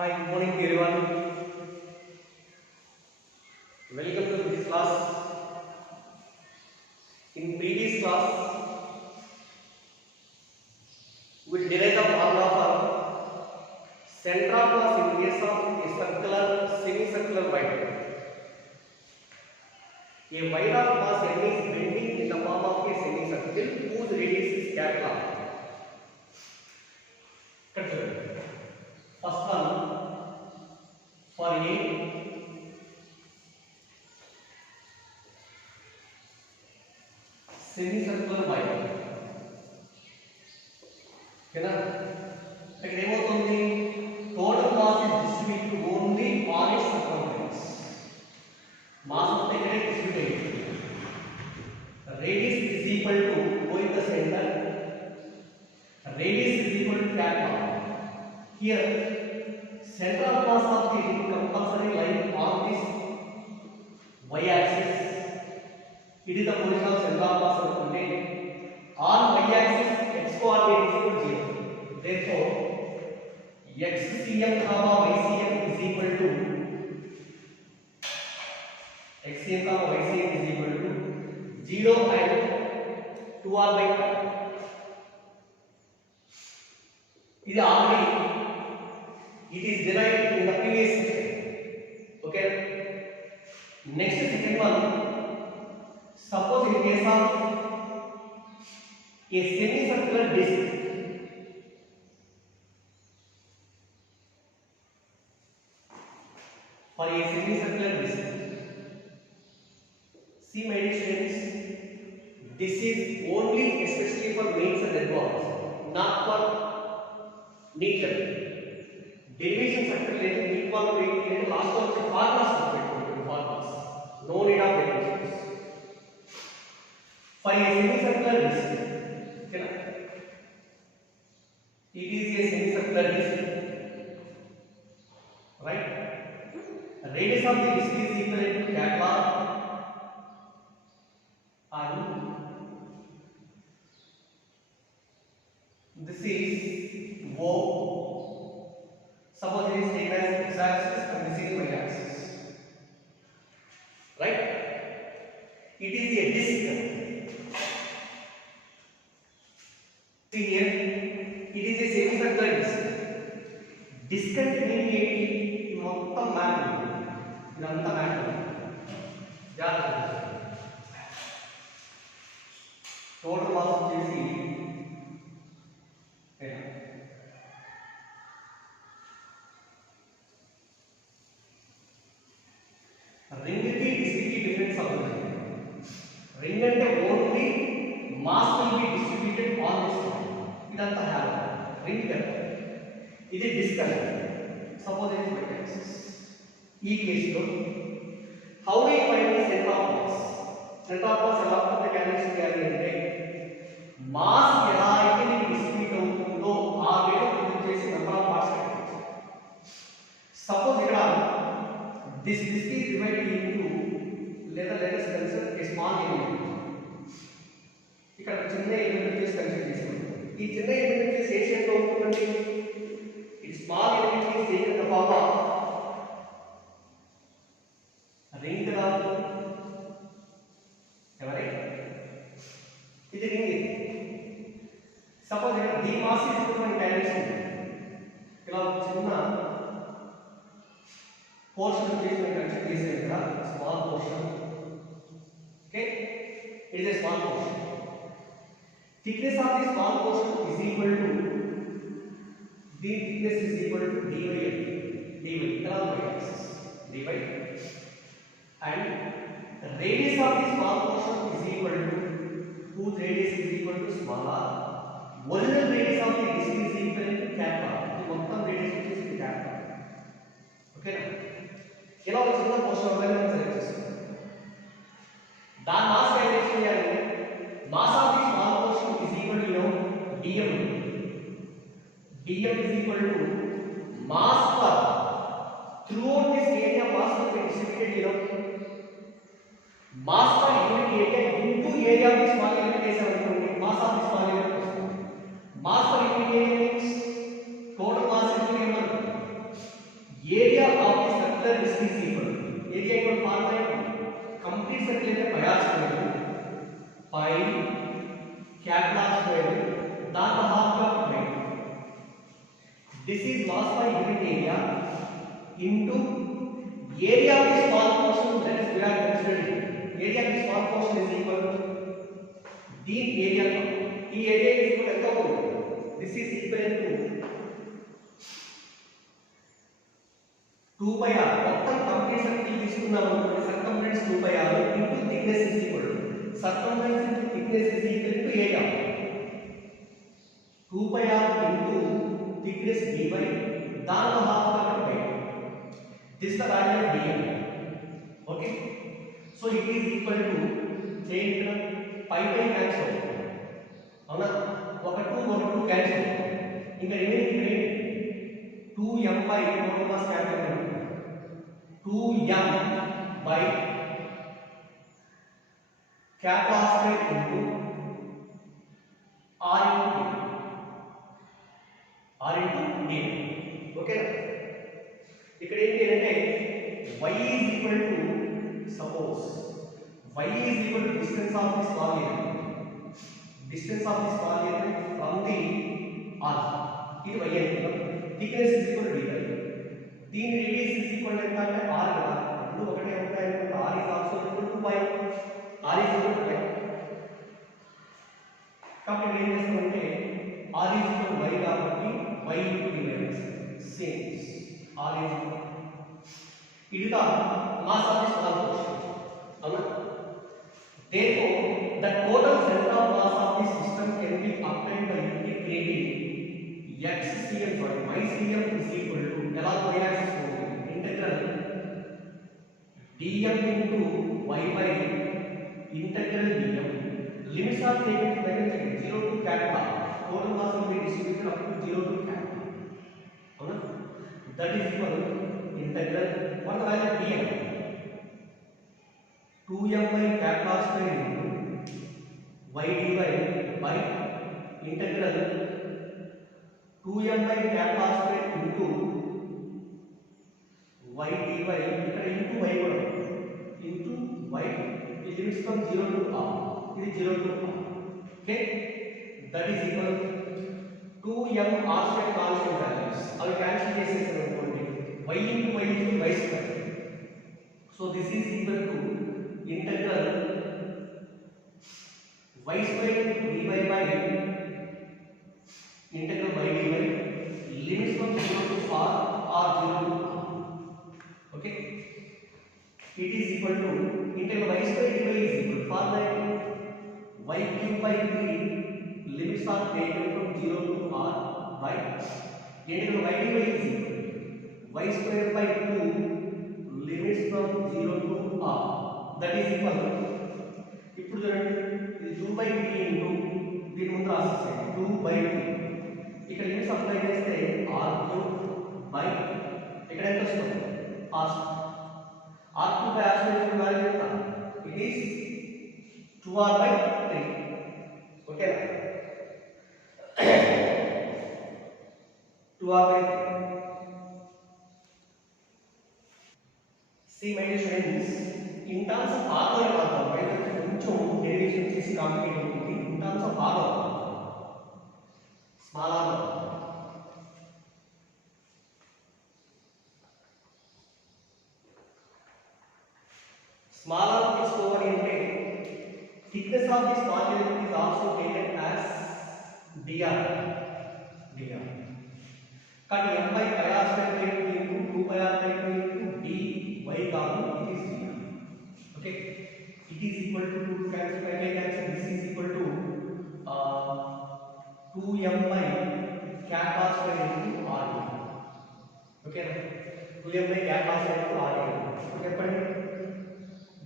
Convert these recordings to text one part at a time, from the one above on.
Hi, good morning everyone. Welcome to this class. In previous class, we derived the formula for center of mass in case of a circular, semicircular wire. A wire of mass n is bending in the form of a semicircle whose radius is capital R. Consider. First one, for a semicircular wire. Okay, ఇక్కడ ఏమవుతుంది total mass is distributed only on it's circumference mass అంతా ఇక్కడే distribute అయ్యింది radius is equal to O in the center radius is equal to capital here center of mass of the ring compulsory lying on this y axis it is the position of center of mass అనుకుంటే on y axis x coordinate is equal to 0 therefore xcm comma ycm is equal to xcm comma ycm is equal to 0 and 2r by pi. This already it is derived in the previous system. Okay. Next second one. Suppose in case of a semicircular disc. For a semicircular disc, see my dear students, this is only especially for mains and advanced, not for NEET level. Derivation factor level equal to last of the formulas formulas. No need of derivations. For a semicircular disc, okay, it is a semicircular disc, right? Radius of the disc is equal to capital R and this is O. Suppose it is taken as x axis and this is y axis, right? It is a disc. See here, it is a semicircular disc. Discontinuity మొత్తం map ఇదంతా map జాగ్రత్త total mass వచ్చేసి ring కి disc కి difference అవుతుంది ring అంటే only mass will be distributed on this ఇదంతా have ring కదా ఇది డిస్క్ అంటే suppose it is y axis ఈ కేసులో how do you find the centre of mass ఎలా క్యాలిక్యులేట్ చేయాలి అంటే మాస్ ఎలా అయితే డిస్ట్రిబ్యూట్ అవుతుందో ఆ వేలో ప్రొడ్యూస్ చేసి నెంబర్ ఆఫ్ పార్ట్స్ కనిపించాలి సపోజ్ ఇక్కడ this disc is divided into లేదా let us consider a small element ఇక్కడ చిన్న ఎలిమెంట్ చేసి కన్సిడర్ చేసుకోండి ఈ చిన్న ఎలిమెంట్ చేసి ఏ షేప్ లో ఉంటుందండి ఈ small element is taken the form of ring కదా ఎవరై ఇది రింగ్ సపోజ్ ఇక్కడ the mass is equal to direction ఇలా చిన్న పోర్షన్ చేసి కన్సిడర్ చేసే కదా small portion okay it is a small portion thickness of the small portion is equal to the thickness is equal to dy along y axis dy and radius of the small portion is equal to whose radius is equal to small r original radius of the disc is equal to capital the మొత్తం radius is capital okay na ఇలా ఒక చిన్న portion అవైనా select చేసుకోండి దాని mass calculate చేయాలి mass of the small portion is equal to dm is equal to mass per throughout this area mass will be distributed mass per unit area into area of the small element is mass of the small element mass per unit area means total mass into area equal to 4 by complete circle అయితే pi r square pi capital R square దాంట్లో half గా pi. This is mass by unit area into area of the small portion that is we are considering. Area of the small portion is equal to the area. The area is equal to this is equal to 2 by r. మొత్తం complete circle తీసుకున్నాం అనుకోండి, circumference 2 by r into thickness is equal to circumference into thickness is equal to area. 2 by r into thickness dy దానిలో half గా pi. This is the value of dm. Okay, so it is equal to say ఇక్కడ pi cancel అవుతుంది అవునా, ఒక 2 cancel ఇంకా remaining ఇక్కడ 2m by total mass capital 2m by capital R square into r into d. Okay, ఇక్కడ ఏంటి అంటే y is equal to suppose y is equal to distance of the small element from the r. ఇది y అనుకుందాం. thickness is equal to dy. దీని radius is equal to ఎంత అంటే r కదా, రెండు ఒకటే ఉంటాయి అనుకుంటే r is also equal to y. r is equal to y కాబట్టి ఏం చేస్తామంటే r is equal to y కాబట్టి y into dy same r is equal. ఇది the mass of the small portion అవునా. therefore the total center of mass of the system can be obtained by integrating xcm ycm is equal to ఎలా y axis పోతుంది integral dm into y by integral dm. limits are taken to negative 0 to capital. total mass will be distributed up to 0 to capital అవునా. that is equal to integral what the value of dm 2m by capital R square into y dy by integral 2m by capital R square into y dy ఇక్కడ into y కూడా into y. it limits from 0 to r. ఇది 0 to r. okay, that is equal to 2m r square constant values అవి cancel చేసేసారు అనుకోండి y into y into y square. so this is equal to integral y square dy by integral y dy limits from 0 to r or 0 to r. okay, it is equal to integral y square dy is equal to formula y cube by 3 limits are taken from 0 to r by integral y dy is equal to y square by 2 limits from 0 to r. that is equal to ఇప్పుడు చూడండి ఇది 2 by 3 into దీని ముందు రాసేయండి 2 by 3. ఇక్కడ limits apply చేస్తే r cube by ఇక్కడ ఎంత వస్తుంది r cube by r square యొక్క వాల్యూ ఎంత, it is 2r by 3. Okay 2r by 3. see my dear students, in terms of formula రాద్దాం. అయితే కొంచెం డెరివేషన్ చేసి కాంప్లికేట్ అవుతుంది. in terms of formula small r తీసుకోవాలి అంటే thickness of the small element is also taken as dr. కానీ m by pi r square by 2 into 2 pi r by 2 into dy కాదు, it is dr. okay, it is equal to 2 cancel by cancel. this is equal to 2m by cap r square into r dr. okay na 2m by cap r square into r dr. ఇప్పుడు చెప్పండి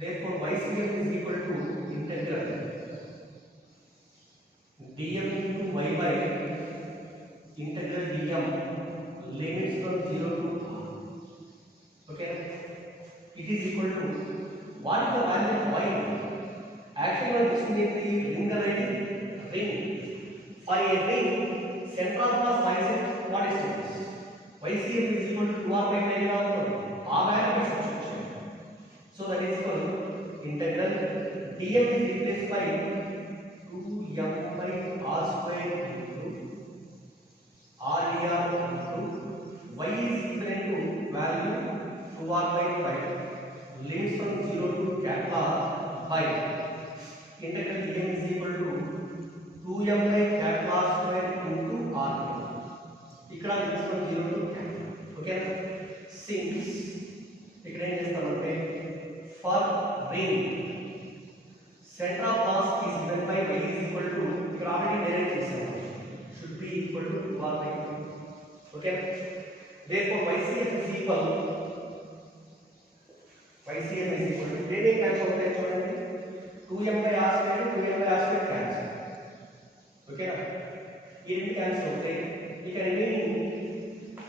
therefore ycm is equal to integral dm into y by integral dm limits from 0 to r. okay, it is equal to what is the value of y. actually this is the ring అనేది ring. for a ring center of mass ycm what is this ycm is equal to 2r by 9 గా ఉంటుంది. ఆ value substitute చేయండి. So that is equal integral dm is replaced by 2m by r square into r dr into y is equivalent to value 2r by 5 limits from 0 to capital R by integral dm is equal to 2m by capital R square into r. ఇక్కడ limits from 0 to capital. Okay, since ఇక్కడ ఏం చేస్తామంటే for ring center of mass is given by y is equal to ఇక్కడ already direct చేసాము should be equal to 2r by 5. Okay, therefore YCM is equal to దేని cancel అవుతాయి చూడండి 2m by r square 2m by r square cancel. ఓకేనా, ఈ రెండు cancel అవుతాయి. ఇక remaining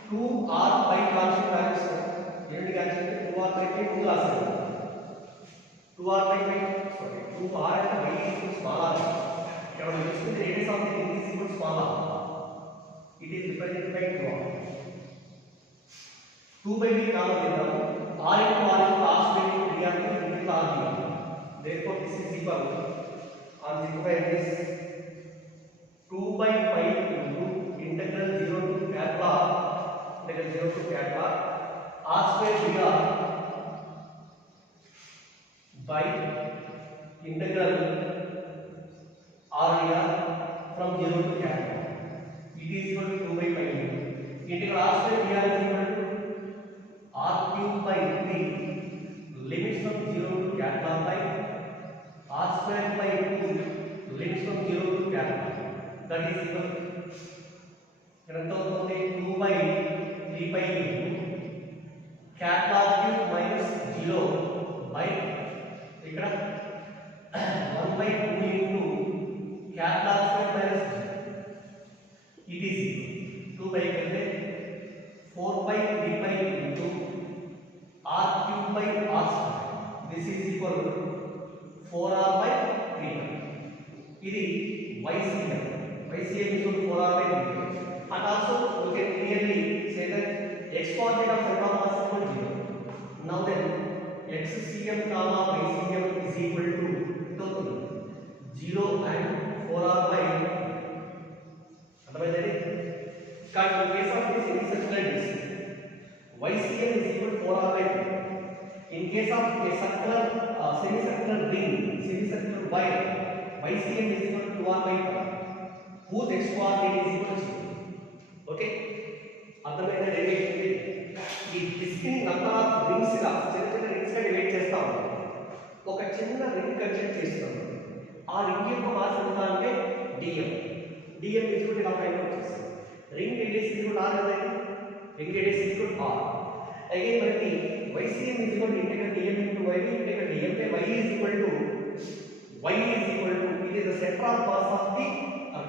2r by constant values ఈ రెండు క్యాన్సిల్ అయితే 2r by 5 ముందు రాస్తాను. 2r by 5 సారీ 2r అంటే y is equal to small r. ఇక్కడ మనం చూసుకుంటే radius of the ring is equal to small r. It is represented by 2r. 2 by v common చేద్దాము. r into r into r square into dr into r dr. Therefore this is equal on simplify this 2 by 5 into integral 0 to capital R integral 0 to capital R square dr by integral r dr from 0 to capital. It is equal to 2 by 5 integral r square dr is equal to r cube by 3 limits from 0 to capital by r square by 2 limits from 0 to capital. That is equal to 2 by 3 by capital cube minus 0 by ఇక్కడ 1 by 2 into capital square minus 0. It is 2 by 4 by 3 by into r cube by r square. This is equal to 4r by 3. ఇది YCM. YCM is equal to 4r by 3. And also we can clearly say that x coordinate of center of mass is equal to 0. Now then XCM comma YCM is equal to 0 and 4r by. అర్థమైందండి? కానీ in case of this semicircular disc YCM is equal to 4r by 3. In case of a circular semicircular ring, semicircular wire, YCM is equal to 2r by 5, whose x coordinate is equal to 0. Okay, అర్థమైన derivation ఇది. ఈ డిస్కింగ్ number of rings గా చిన్న చిన్న rings గా divide చేస్తా ఉంటాం. ఒక చిన్న రింగ్ కన్సిడర్ చేస్తున్నాం. ఆ రింగ్ యొక్క మాస్ ఎంత అంటే dm. dm is equal to ఇలా ఫైండ్ అవుట్ చేస్తాం. Ring radius is equal to r కదా, ring radius is equal to r. Again మనకి YCM is equal to integral dm into yv integral dm by y is equal to it is the center of mass of the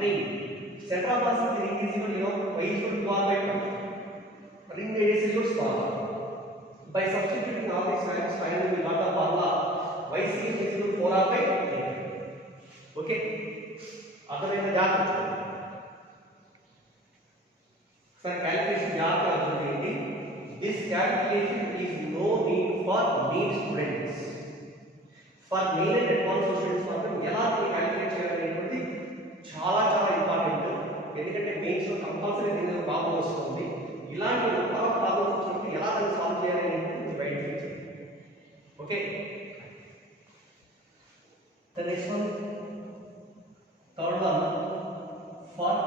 ring. Center of mass of the ring is equal to y is equal to 2r by 5. Ring radius is equal to small r. By substituting all these values, finally we got the formula YCM is equal to 4r by 3. Okay, అర్థమైందా? జాగ్రత్త sir calculation జాగ్రత్త అర్థమైంది. This calculation is no need for main students. For main and advanced students మాత్రం ఎలా calculate చేయాలనేది చాలా చాలా important. ఎందుకంటే మెయిన్స్ లో కంపల్సరీ దీనిలో ప్రాబ్లం వస్తుంది. ఇలాంటి నెంబర్ ఆఫ్ ప్రాబ్లమ్స్ వచ్చినప్పుడు ఎలా దాన్ని సాల్వ్ చేయాలి అనేది బయట చేయండి. Okay, the next one third one for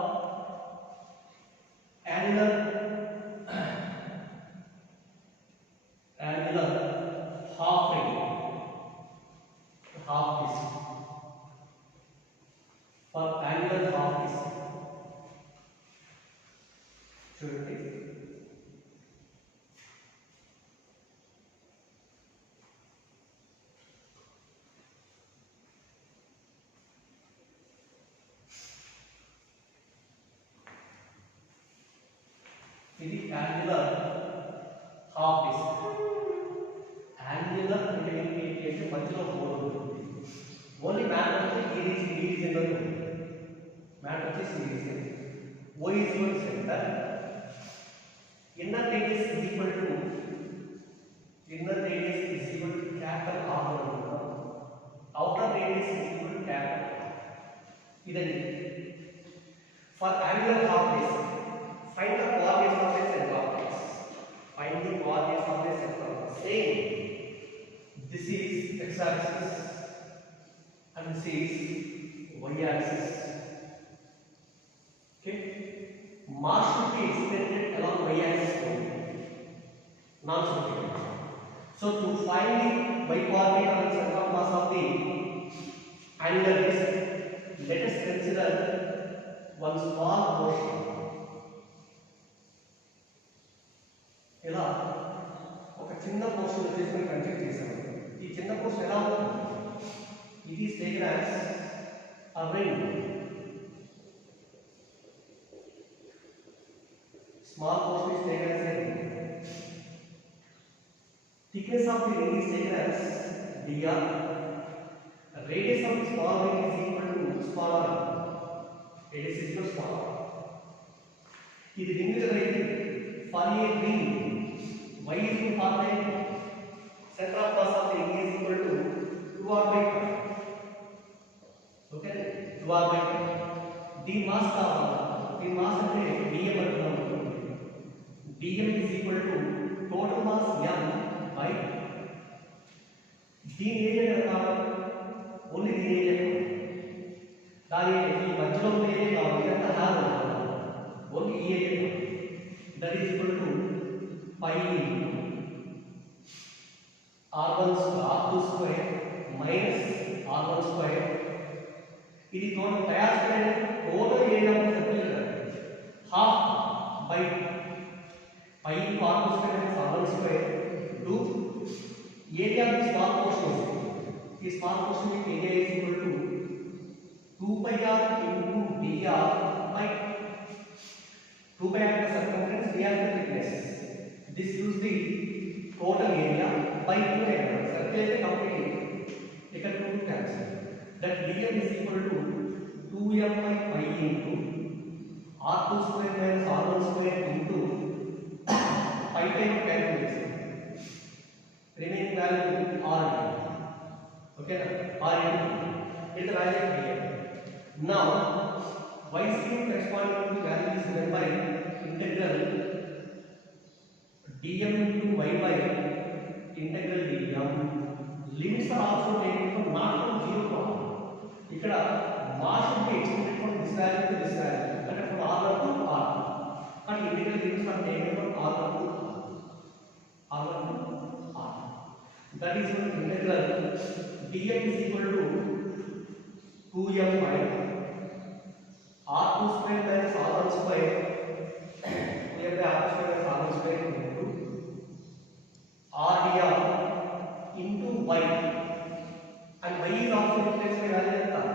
angular half ring, half disc. For angular half disc, చూడండి ఇది angular half disc. angular అంటే ఏంటి అంటే మధ్యలో హోల్ ఉంటుంది. ఓన్లీ మ్యాటర్ వచ్చి సిరీస్ ఎంత ఉంటుంది, మ్యాటర్ వచ్చి series O is equal to center, inner radius is equal to capital R ಅನ್ನೋದು outer radius is equal to capital R. ಇದನ್ನು for angular half base find the coordinates of a center of mass. Find the coordinates of a center of mass. Same. This is x axis and this is y axis. Okay. Mass should be extended along y axis only. Non-symmetrical. So to find the y coordinate of the center of mass of the angular disk, let us consider one small portion. ఇలా ఒక చిన్న portion వచ్చేసి మనం consider చేసాము. ఈ చిన్న portion ఎలా ఉంటుంది? It is taken as a ring. Small portion is taken as a ring. Thickness of the ring is taken as dr. Radius of the small ring is equal to small r. Radius is equal to small r. ఇది ring కదా ఇది. For a ring, y is equal to formula center of mass of the ring is equal to 2r by 5. Okay, 2r by 5. The mass కావాలి. The mass అంటే dm అనుకున్నాము. dm is equal to total mass m by దీని area కావాలి. Only దీని area దాని ఈ మధ్యలో ఉన్న ఏరియా కావాలి. ఇదంతా హాల్ ఓన్లీ ఈ area that is equal to pi r1 r2 square minus r1 square. ఇది total dais square total area of circle half by pi r2 square minus r1 square to area of the small portion. The small portion with area is equal to 2 pi r into dr by 2 pi r is circumference, dr is the thickness. This gives the total area by 2 area. Circle is complete. Take a 2 times. That dm is equal to 2m by pi into r2 square minus r1 square into pi time calculation. Remaining value r. Okay, r into the value of dm. Now y stream corresponding to the value is given by integral dm into y by integral dm. Limits are also taken from not from 0 to r. ఇక్కడ mass should be extended from this value to this value, అంటే from r1 to r. కానీ integral limits are taken from r1 to r1 to r. That is when integral dm is equal to 2m by r2 square minus r1 square. We have r2 square minus r1 square into r dr into y, and y is also replaced by value of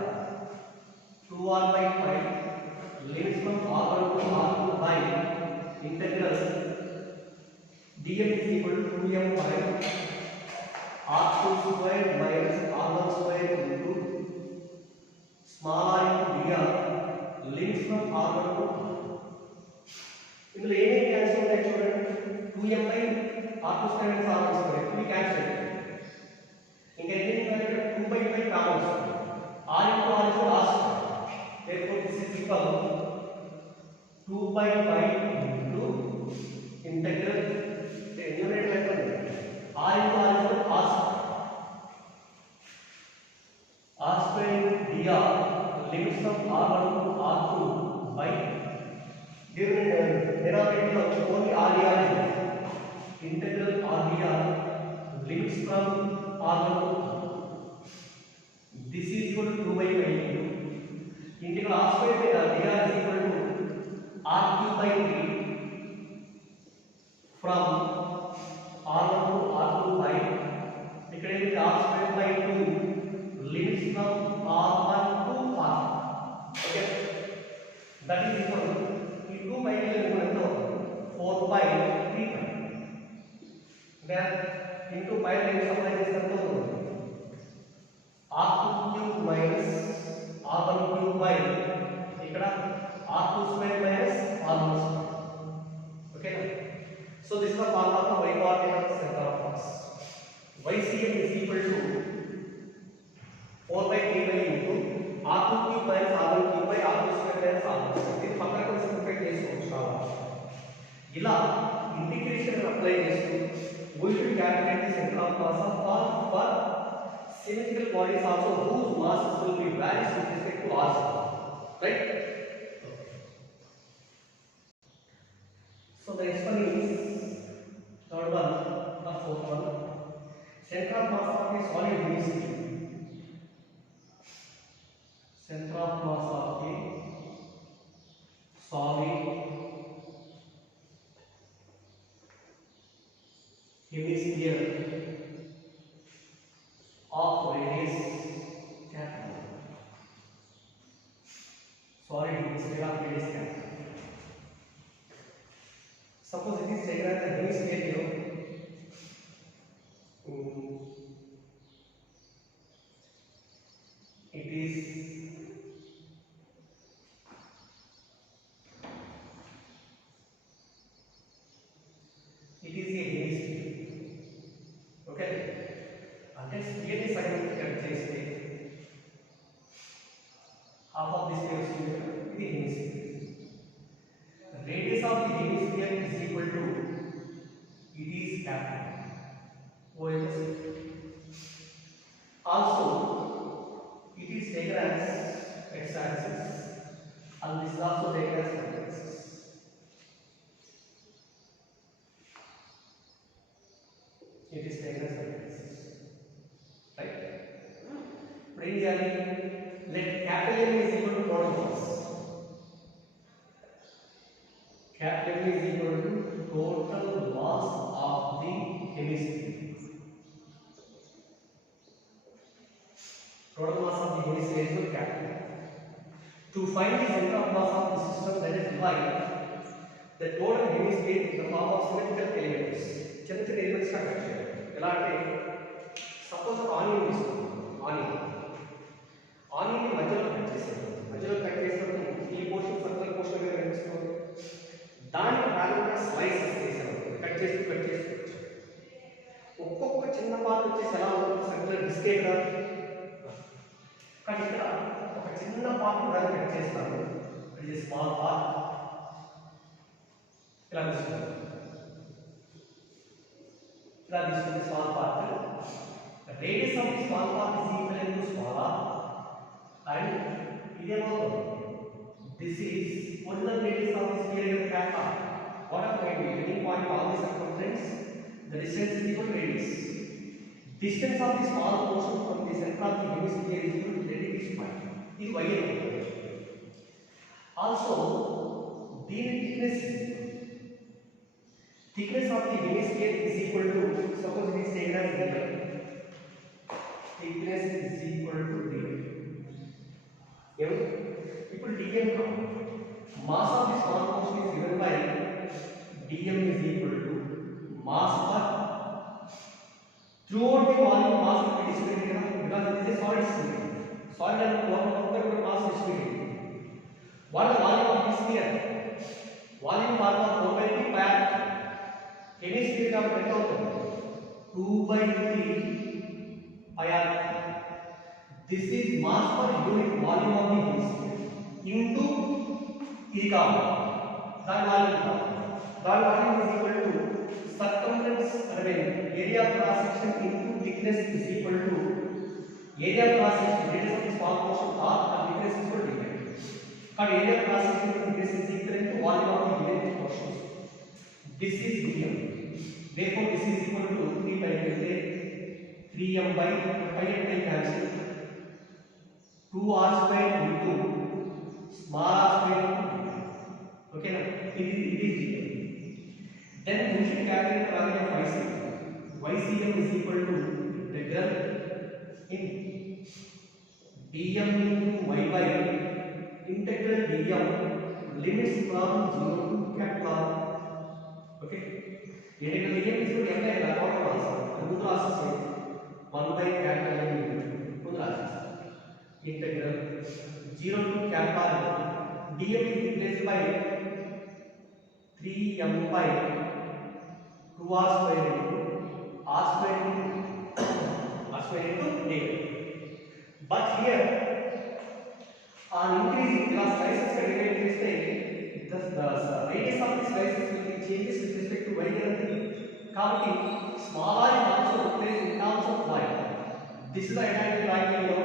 2r by 5 limits from r1 to r2 by integral dm is equal to 2m by r2 square minus r1 square into small r into dr limits from r1 to r. ఇందులో ఏమేమి cancel ఉంటాయి చూడండి. 2m by r2 square minus r1 square ఇవి cancel. ఇంకా ఏమేమి ఉన్నాయి ఇక్కడ 2 by 5 common వస్తుంది. r into r is r square. Therefore this is equal 2 by 5 into integral numerator method r into r is r square. r square into dr limits from r1 to r2 by denominator only r dr integral r dr limits from r1 to r. This is equal to 2 by 5 into integral r square by dr is equal to r cube by 3 from r1 to r2 by ఇక్కడ ఏంటి r square by 2 limits from r1 to r. Okay, that is equal to 2 by 4 by 3 pi. Then into pi limits apply చేస్తే r2 cube minus r1 cube by ఇక్కడ r2 square minus r1 square. Okay, so this is the formula for y coordinate of the center of mass. YCM is equal to 4 by 3 by into R2 cube minus R1 cube by R2 square minus R1 square. ఇది పక్కన simplify చేసుకోవచ్చు కావాలి. ఇలా integration apply చేస్తూ we should calculate the center of mass of all for symmetrical bodies also whose masses will be varies with respect to r, right? So the next one is third one or fourth one, center of mass of a solid hemisphere. Center of mass of a solid hemisphere of radius capital. Solid hemisphere of radius capital. Suppose it is taken as a hemisphere here. It is a hemisphere. Okay. And let's create a segment cut cheste. Half of this way is the hemisphere. The radius of the hemisphere is equal to, it is capital OHS. Also, it is taken as x-axis and this is also taken as y-axis. It is taken as y-axis, right? Bring here, let capital M is equal to total mass. Capital M is equal to total mass of the hemisphere. Total mass of the hemisphere is equal to capital. To find the center of mass of the system, that is divide the total hemisphere in the form of symmetrical elements. చిన్న చిన్న elements గా cut చేయాలి. ఎలా అంటే suppose ఒక onion తీసుకుంటాం. Onion మధ్యలో cut చేసేది. మధ్యలో కట్ చేసినప్పుడు ఈ పోర్షన్ సర్కిల్ పోర్షన్ మీద కనిపిస్తుంది. దానికి ప్యారలల్గా స్లైసెస్ చేసాము. కట్ చేస్తూ ఒక్కొక్క చిన్న పార్ట్ వచ్చేసి ఎలా ఉంటుంది సర్కిల్ డిస్టేట్ గా. కానీ ఇక్కడ ఒక చిన్న పార్ట్ కూడా కట్ చేస్తాము. It is small part. ఇలా తీసుకుంటాం. This is the small part. The radius of the small part is equal to small r, and this is original radius of the sphere in the capital. Whatever may be any point on the circumference, the distance is equal to radius. Distance of the small portion from the center of the hemisphere is equal to radius point. This y. Also, the thickness of the hemisphere is equal to, suppose it is taken as dy. Thickness is equal to dy. Equal to dm. Mass of the small portion is given by dm is equal to mass per throughout the volume mass will be distributed because it is a solid sphere. Solid and volume mass distributed. What is the volume of this sphere? Volume formula 4 by 3 pi r. Hemisphere का मतलब क्या होता है? 2 by 3 pi r. This is mass per unit volume of the hemisphere into E का that volume is equal to circumference area of cross section into thickness is equal to area of cross section radius of the small portion r and thickness is equal to d. And area of cross section into thickness is equal to volume of the given portions. This is dm. Therefore, this is equal to 3 by 3m by pi and pi cancel. 2r square into small r square into d. Okay, now it is dm. Then we should calculate the value of YCM. YCM is equal to integral in dm into y by integral dm limits from 0 to capital R. Okay. Integral dm is equal to m by log of mass. Another process is 1 by capital M. Integral 0 to capital dm is replaced by 3m by 2r square into r square into r square into dy. But here on increasing class slices calculate this thing, the radius of the slices will be changes with respect to y direction. Kabatti small r is also replaced in terms of y. This is the rectangle triangle.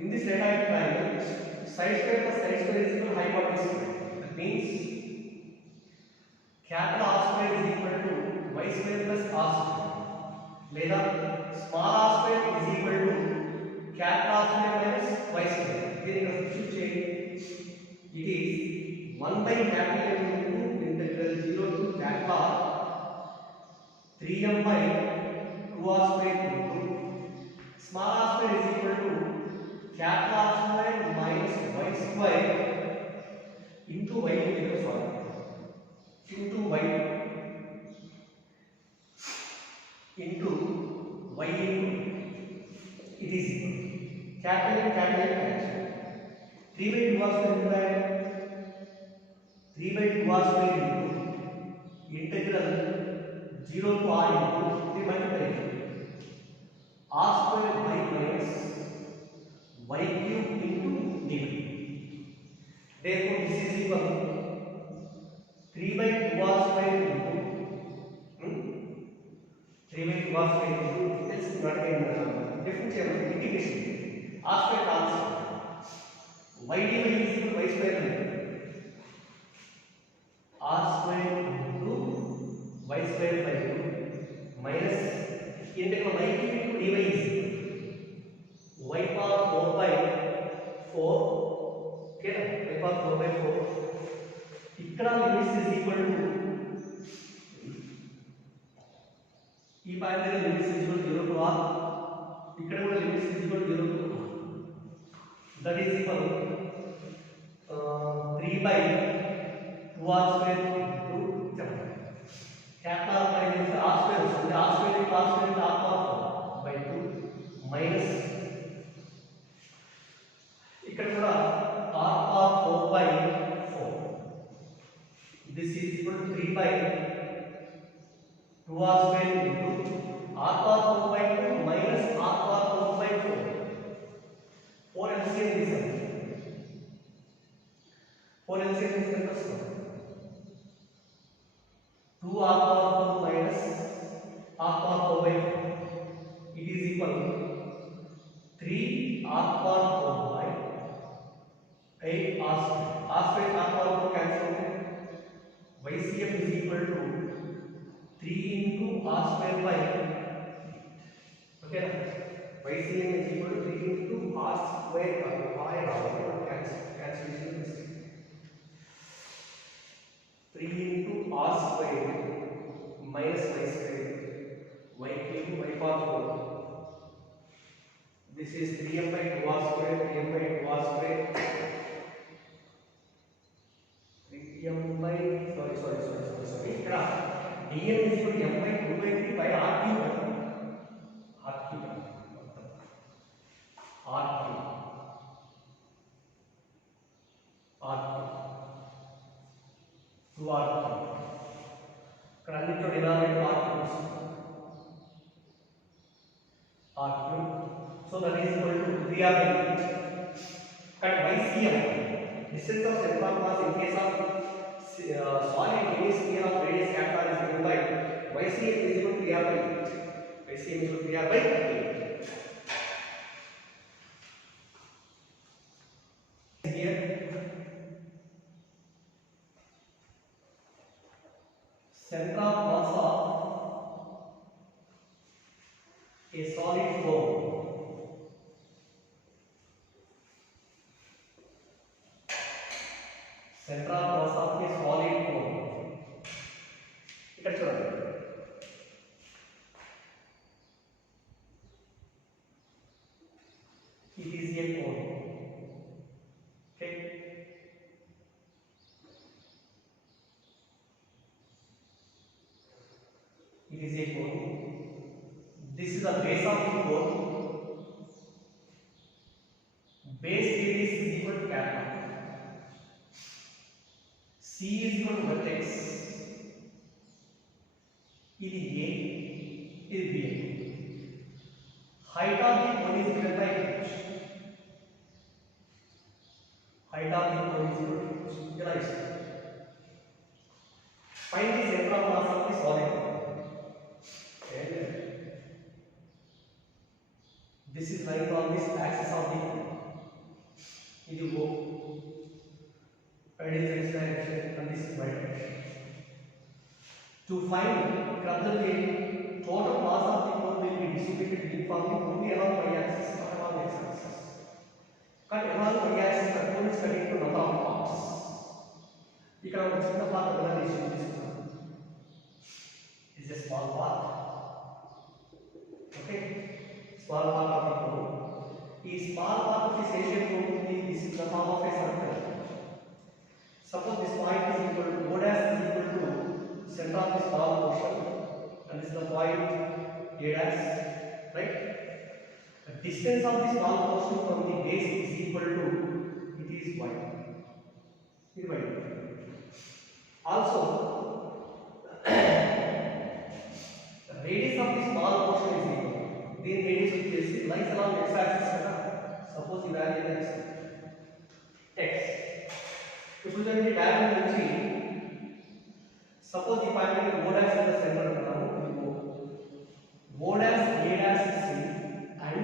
In this rectangle triangle, side square plus side square is equal to hypotenuse square. That means capital R square is equal to y square plus r square. లేదా small r square is equal to capital R square minus y square. Here you substitute change. It is 1 by capital M into integral 0 to capital R 3m by 2r square into small r square is equal to capital R square minus y square into y into y into y into it is equal capital cancel 3 by 2 r square into 3 by 2 r square into integral 0 to r into 3 multiply r square by minus y cube into dy. Therefore this is equal 3 by 2 r square into 3 by 2 r square into else not again differential integration r square constant y dy is equal to y square r square into y square by 2 minus integral y cube into dy is equal y power 4 by 4 okay na y power 4 by 4 ఇక్కడ limits is equal to ఈ point దగ్గర limits is equal to 0 to r ఇక్కడ కూడా limits is equal to 0 to r that is equal 3 by 2r square into capital R minus r square వస్తుంది r square into r square into r power 4 by 2 minus ఇక్కడ కూడా r power 4 by 4 this is equal to 3 by 2r square into r power 4 by 2 minus r power 4 by 4 4 LCM is 4 LCM is equal to 2 r power 4 minus r power 4 by 4 it is equal to 3 r power 4 by 8 r square r power 4 cancel YCM is equal to 3 into r square by 8 okay YCM is equal to 3 into r square by cancellation mistake 3 into r square minus y square y cube y power 4 this is 3m by 2r square 3m by 2r square 3m by sorry ఇక్కడ dm is equal to m by 2 by 3 by r cube r cube 2r cube ఇక్కడ అన్నిట్లో denominator r cube so that is equal to 3r by 8 at YCM distance of central of mass in case of solid any sphere of radius capital is given by YCM is equal to 3r by 8 YCM is equal to 3r by 8 here center of mass of a solid form center of mass of a solid form ఇక్కడ చూడండి it is a cone okay it is a cone this is the base of the cone base radius is equal to capital C is equal to vertex ఇది A ఇది B height of the cone is given by h. Height of the cone is equal to h. ఇలా ఇస్తుంది. Find the center of mass of the solid. This is lying on this axis of the cone. ఇది O. And is x direction and this is y direction. To find the total mass of the cone will be distributed uniformly only along y axis, not along x axis. Cut along y axis, the cone is cut into number of parts. ఇక్కడ ఒక చిన్న part ఎలా distribute చేసుకున్నాం. Is a small part. Okay, small part of the cone. ఈ small part of this shape ఉంటుంది. This is the form of a circle. Suppose this point is equal to O dash is equal to center of the small portion, and this is the point A dash, right? The distance of the small portion from the base is equal to, it is y. It is y. Also, the radius of the small portion is equal. The radius is lies along x axis. Suppose the value is x. ఇప్పుడు చూడండి diagram నుంచి suppose ఈ point O dash in the center అంటాము. O dash A dash C and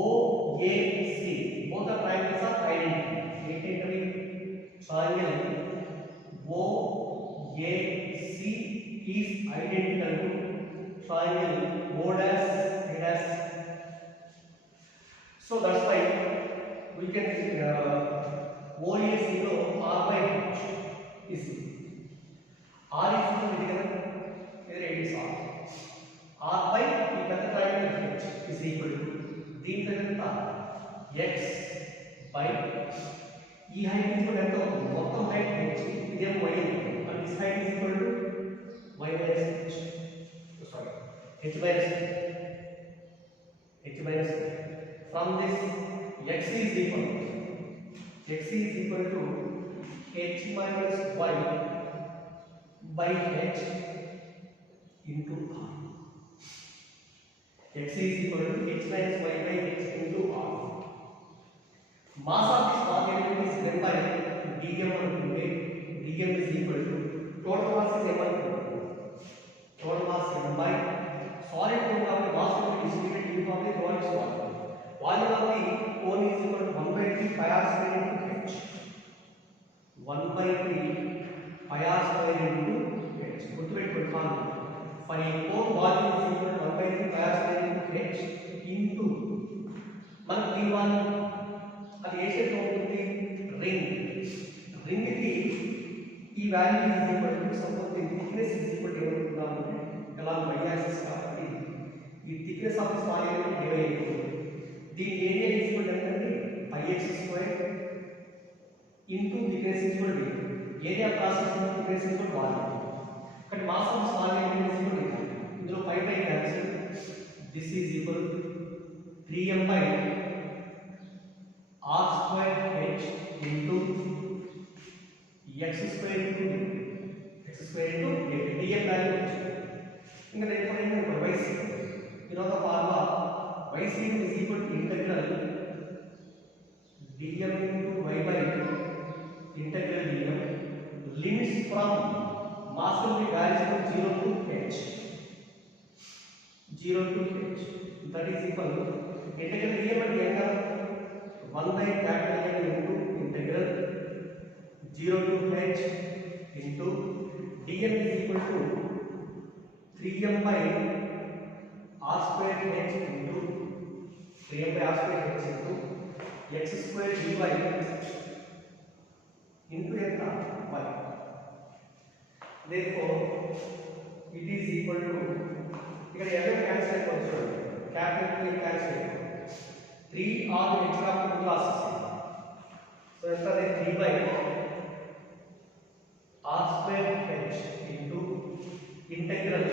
OAC both the triangles are identical. Identically triangle OAC is identical to triangle O dash A dash. So that's why we can OAC లో R by H is R is equal to radius R. R by ఈ పెద్ద triangle H is equal to దీని దగ్గర x by ఈ height is equal to మొత్తం height h ఇదేమో y and this height is equal to y minus h. Sorry, h minus from this x is equal to h minus y by h into r. X is equal to h minus y by h into r. Mass of this small element is given by dm and dm is equal to total mass is m. Total mass m by solid cone of the mass will be distributed uniformly throughout its volume. Volume of the cone is equal to 1 by 3 pi r square into h. 1 by 3 pi r square into h. గుర్తుపెట్టుకోండి formula. For a cone volume is equal to 1 by 3 pi r square into h into మనకు ఈ volume అది ఏ shape లో ఉంటుంది? Ring. Ring కి ఈ value is equal to suppose the thickness is equal to ఏమనుకుందామంటే along y axis కాబట్టి ఈ thickness of the small element dy అయిపోతుంది. దీని ఏరియా is equal to ఏంటంటే pi x square into thickness is equal to area cross section thickness is equal to volume. But mass of small element is equal to ఇందులో pi by cancel. This is equal to 3m by r square h into x square into dm value. ఇంకా therefore ఏంటంటే yc. You know the formula yc is equal to integral dm into y by integral dm limits from mass will be varies from 0 to h. That is equal to integral dm and n 1 by capital M into integral 0 to h into dm is equal to 3m by r square h into 3m by r square h into x square dy into y. Therefore, it is equal to here m cancel అయిపోతుంది. Capital M cancel అయిపోతుంది. 3 r h का class so ऐसा है 3 by r square h into integral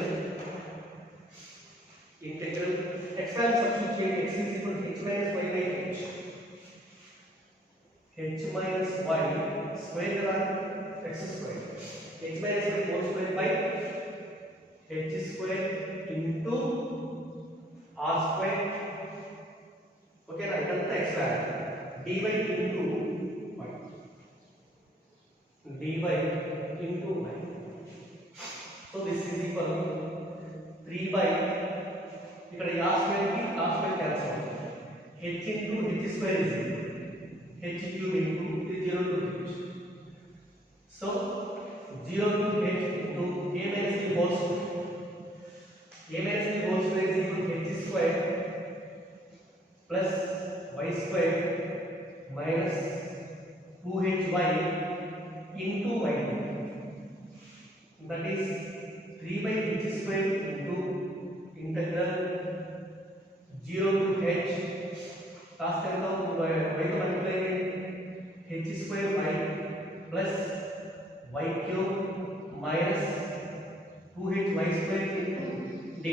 x value substitute x is equal to h minus y by h. H minus y square x square. H minus y whole square by h square into r square Okay, right? Idanతా x value. dy into y. dy into y. So this is equal 3 by ఇక్కడ r square కి r square cancel అవుతుంది. h into h square is h cube into ఇది 0 to h. So 0 to h into a minus b whole square. A minus b whole square is equal to h square plus y square minus 2hy into y. That is 3 by h square into integral 0 to h cos ఎంత అవుతుంది y తో multiply h square y plus y cube minus 2hy square into d.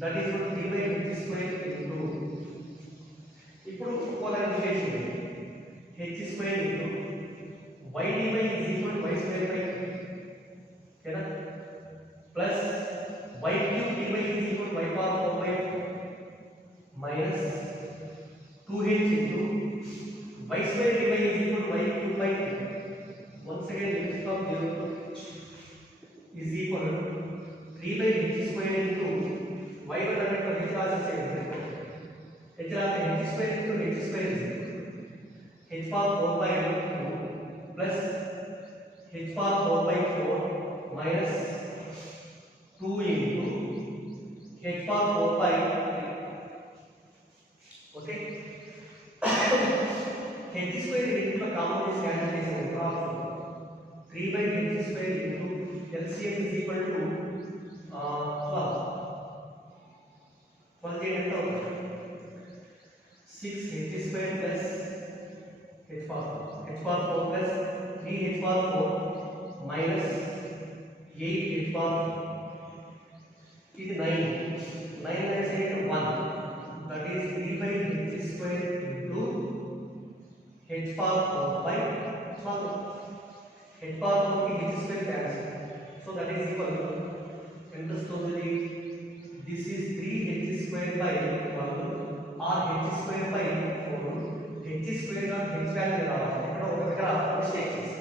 That is equal to 3 by h square into ఇప్పుడు polar relation h square into y dy is equal to y square by ఓకేనా plus y cube dy is equal to y power 4 by 4 minus 2h into y square dy is equal to y cube by 2. Once again limit from 0 to h is equal to 3 by h square into y by direct h राशि से h राशि h square into h square is h power 4 by 2 plus h power 4 by 4 minus 2 into h power 4 by 3. Okay. h square into the common is cancel చేసాము cross 3 by h square into LCM is equal to 12. 12 ఎంత అవుతుంది 6 h square plus h power 4 plus 3 h power 4 minus 8 h power 4. It is 9 minus 8 1. That is 3 by h square into h power 4 by 12. h power 4 की h square cancel. So that is equal to interest totally. This is 3h square by 12 or h square by 4. h square का h value రావాలి. ఇక్కడ ఒక దగ్గర mistake చేశాను.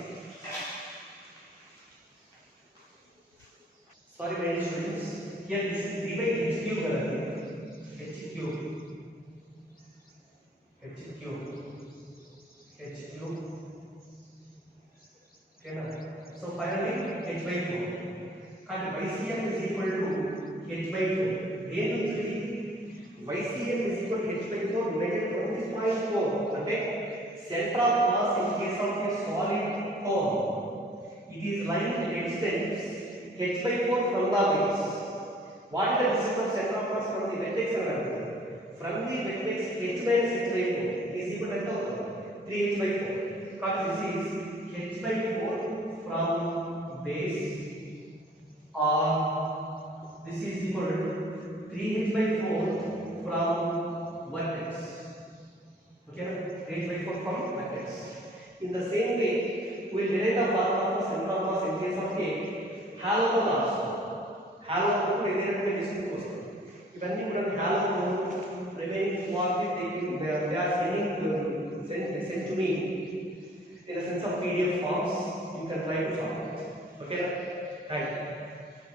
Sorry my dear students. Here this is 3 by h cube కదండి. h cube okay na. So finally h by 4 and YCM is equal to h by 4. YCM is equal to h by 4 divided from this point 4. అంటే center of mass in case of a solid cone, it is lying at distance h by 4 from the base. What is the distance of center of mass from the vertex? From the vertex h minus h by 4 is equal to 3h by 4. Because this is h by 4 from base, or this is equal to 3h by 4 from vertex. Okay, 3h by 4 from vertex. In the same way, we will derive the formula for center of mass in case of a halo cone also. Halo cone is there to discuss. ఇవన్నీ కూడా halo cone remaining quantity taking they are sent to me in a sense of PDF forms. You can try to solve it. Okay, right.